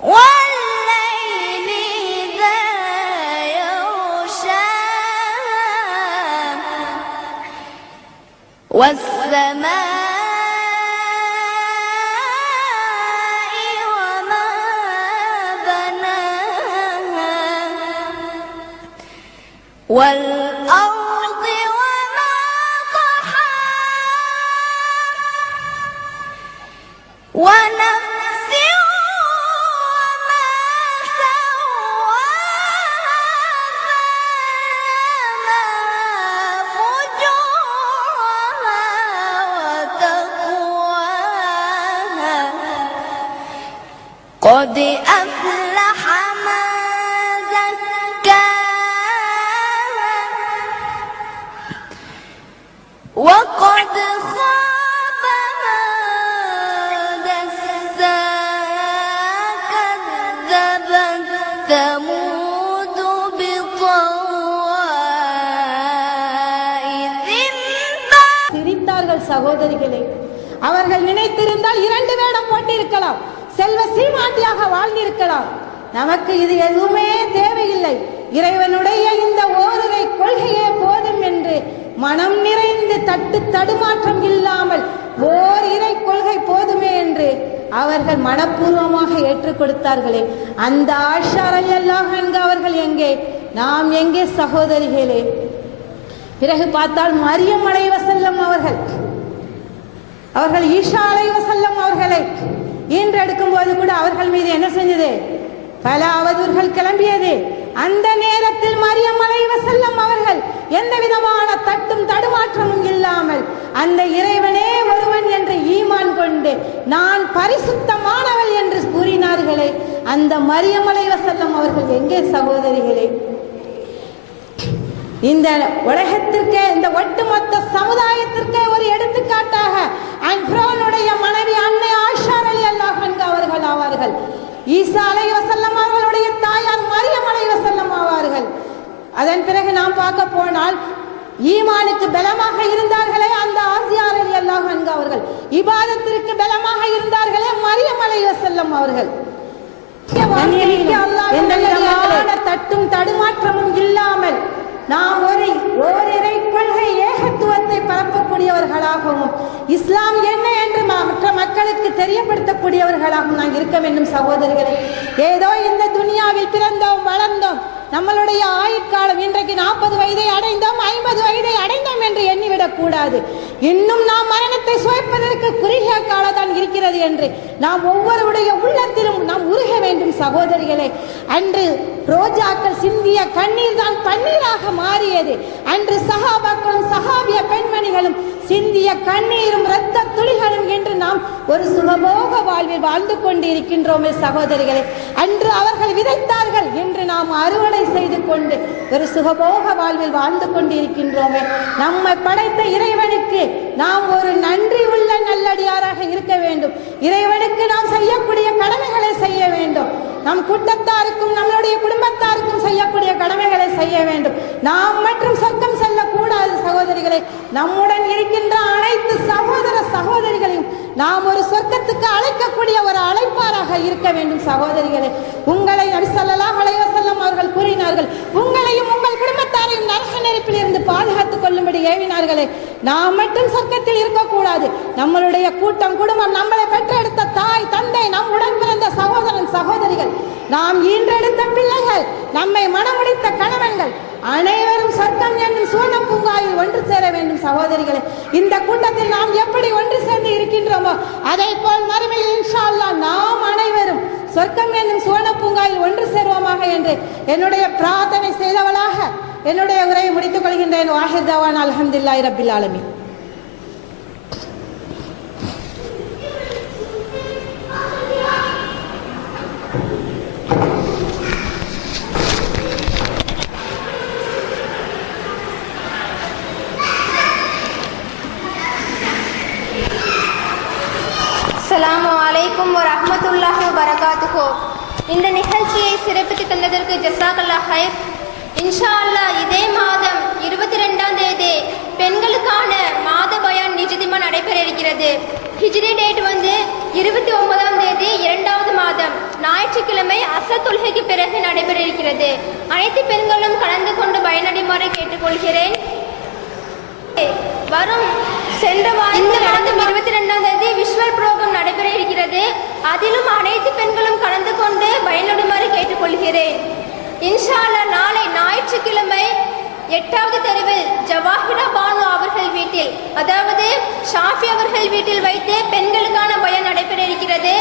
والليل إذا يغشى والسماء وما بناها والأرض وما طحاها ونفس وما سواها فألهمها فجورها وتقواها قد أفلح من زكاها وقد خاب من دساها كذبت ثمود بطغواها சிரித்தார்கள் சகோதரிகளே. அவர்கள் நினைத்திருந்தால் 2 வேடம் போட்டிருக்கலாம், செல்வ சீமாட்டியாக வாழ்ந்திருக்கலாம். நமக்கு இது எதுவுமே தேவையில்லை, இறைவனுடைய இந்த ஓரிரை கொள்கையே போதும் என்று மனம் நிறைந்து தடுமாற்றம் இல்லாமல் ஓர் இறை கொள்கை போதுமே என்று அவர்கள் மனப்பூர்வமாக ஏற்றுக் கொடுத்தார்களே. அந்த ஆயிஷா ரலியல்லாஹு அன்ஹா அவர்கள் எங்கே, நாம் எங்கே சகோதரிகளே? பிறகு பார்த்தால் மரியம் அலைஹிஸ்ஸலாம் அவர்கள் ஈஷா அலைஹிஸ்ஸலாம் அவர்களை ஈன்றெடுக்கும் போது கூட அவர்கள் மீது என்ன செஞ்சது? பல அவதூறுகள் கிளம்பியது. அந்த நேரத்தில் மரியம் அலைஹிஸ்ஸலாம் அவர்கள் எந்த விதமான தடுமாற்றமும் இல்லாமல் அந்த இறைவனே ஒருவன் என்று ஈமான் கொண்டு நான் பரிசுத்தமானவள் என்று கூறினார்களே, அந்த மரியம் அலைஹிஸ்ஸலாம் அவர்கள் எங்கே சகோதரிகளே? இந்த உலகத்திற்கே, இந்த ஒட்டுமொத்த சமுதாயத்திற்கே ஒரு எடுத்துக்காட்டாக ஃபிரௌனுடைய மனைவி அன்னை ஆயிஷா ரலியல்லாஹு அன்ஹா அவர்கள் ஆவார்கள். ஈசா அலைஹிஸ்ஸலாம் அவர்களுடைய தாயார் மரியம் அலைஹிஸ்ஸலாம் ஆவார்கள். அதன் பிறகு நாம் பார்க்க போனால் ஈமானுக்கு பலமாக இருந்தார்களே அந்த ஆசியா ரலியல்லாஹு அன்ஹா அவர்கள், இபாதத்திற்கு பலமாக இருந்தார்களே மரியம் அலைஹிஸ்ஸலாம் அவர்கள். எந்த விதமான தடுமாற்றமும் இல்லாமல் நாம் ஓரிரை கொள்கை ஏகத்துவத்தை பரப்பக்கூடியவர்களாகவும் இஸ்லாம் என்ன என்று மற்ற மக்களுக்கு தெரியப்படுத்தக்கூடியவர்களாகவும் நாம் இருக்க வேண்டும் சகோதரிகளே. ஏதோ இந்த துனியாவில் பிறந்தோம் வளர்ந்தோம், நம்மளுடைய ஆயுட்காலம் இன்றைக்கு 40 வயதை அடைந்தோம், 50 வயதை அடைந்தோம் என்று எண்ணிவிடக் கூடாது. இன்னும் நாம் மரணத்தை சுவைப்பதற்கு குறுகிய காலத்தான் இருக்கிறது என்று நாம் ஒவ்வொருடைய உள்ளத்திலும் நாம் உருக வேண்டும் சகோதரிகளே. அன்று ரோஜாக்கள் சிந்திய கண்ணீர் தான் பன்னீராக மாறியது. அன்று சஹாபாக்களும் சஹாபிய பெண்மணிகளும் சிந்திய கண்ணீரும் இரத்த துளிகளும் என்று நாம் ஒரு சுகபோக வாழ்வில் வாழ்ந்து கொண்டு இருக்கின்றோமே சகோதரிகளே. அன்று அவர்கள் விதைத்தார்கள், இன்று நாம் அறுவடை செய்து கொண்டு ஒரு சுகபோக வாழ்வில் வாழ்ந்து கொண்டு இருக்கின்றோமே. நம்மை படைத்த இறைவனுக்கு நாம் ஒரு நன்றி உள்ள நல்லடியாராக இருக்க வேண்டும். இறைவனுக்கு நாம் செய்யக்கூடிய கடமைகளை செய்ய வேண்டும். நம் கூட்டத்தாருக்கும் நம்மளுடைய குடும்பத்தாருக்கும் செய்யக்கூடிய கடமைகளை செய்ய வேண்டும். நாம் மற்றும் சொர்க்கம் செல்லக்கூடாது சகோதரிகளை. நம்முடன் இருக்கின்ற அனைத்து சகோதர சகோதரிகளையும் நாம் ஒரு சொர்க்கத்துக்கு அழைக்கக்கூடிய ஒரு அழைப்பாராக இருக்க வேண்டும் சகோதரிகளே. உங்களை நபி ஸல்லல்லாஹு அலைஹி வஸல்லம் அவர்கள் கூறினார்கள், உங்களையும் உங்கள் குடும்பத்தாரையும் நரக நெருப்பில் இருந்து பாதுகாத்துக் கொள்ளும்படி ஏவினார்களே. நாம் மட்டும் சொர்க்கத்தில் இருக்கக்கூடாது, நம்மளுடைய கூட்டம் குடும்பம், நம்மளை பெற்றெடுத்த தாய் தந்தை, நம் உடன் பிறந்த சகோதரன் சகோதரிகள், நாம் ஈன்றெடுத்த பிள்ளைகள், நம்மை மனமுடித்த கணவன்கள் அனைவரும் சொர்க்கம் என்னும் சுவன பூங்காவில் ஒன்று சேர வேண்டும் சகோதரிகளே. இந்த கூட்டத்தில் நாம் எப்படி ஒன்று சேர்ந்து இருக்கின்றோமோ அதை போல் மறுமையில் இன்ஷா அல்லாஹ் நாம் அனைவரும் சொர்க்கம் என்னும் சுவன பூங்காவில் ஒன்று சேருவோமாக என்று என்னுடைய பிரார்த்தனை செய்தவளாக என்னுடைய உரையை முடித்துக் கொள்கின்றேன். வாஹிர் தவானா அல்ஹம்துலில்லாஹி ரப்பில் ஆலமீன். அஸ்ஸலாமு அலைக்கும் வரஹ்மத்துல்லாஹி வபரகாத்துஹு. இந்த நிகழ்ச்சியை சிறப்பித்து தந்ததற்கு ஜஸாக்கல்லாஹ் ஹைர். இன்ஷா அல்லாஹ் இதே மாதம் 22ஆம் தேதி பெண்களுக்கான மாத பயான் நிஜ்திமா நடைபெற இருக்கிறது. ஹிஜ்ரி டேட் வந்து 29ஆம் தேதி 2வது மாதம் ஞாயிற்றுக்கிழமை அசர் தொழுகைக்கு பிறகு நடைபெற இருக்கிறது. அனைத்து பெண்களும் கலந்து கொண்டு பயனடைமாறு கேட்டுக்கொள்கிறேன். சென்ற இந்த மாதம் 22ஆம் தேதி விஷுவல் புரோகிராம் நடைபெற இருக்கிறது. அதிலும் அனைத்து பெண்களும் கலந்து கொண்டு பயனடைமாறு கேட்டுக்கொள்கிறேன். இன்ஷா அல்லாஹ் நாளை ஞாயிற்றுக்கிழமை 8வது தெருவில் ஜவாஹிரா பானு அவர்கள் வீட்டில், அதாவது ஷாஃபி அவர்கள் வீட்டில் வைத்து பெண்களுக்கான பயான் நடைபெற இருக்கிறது.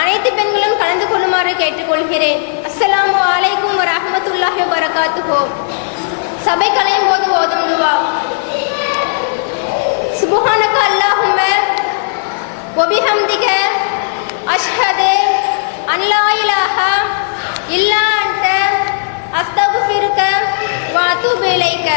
அனைத்து பெண்களும் கலந்து கொள்ளுமாறு கேட்டுக்கொள்கிறேன். அஸ்ஸலாமு அலைக்கும் வரஹ்மத்துல்லாஹி வபரகாத்துஹு. சபை கலையும் போது ஓதும் துவா. சுப்ஹானக அல்லாஹும்ம வபிஹம்திக அஷ்ஹது அன் லா இலாஹா இல்லா அன்த அஸ்தக்ஃபிருக வ அத்தூபு இலைக.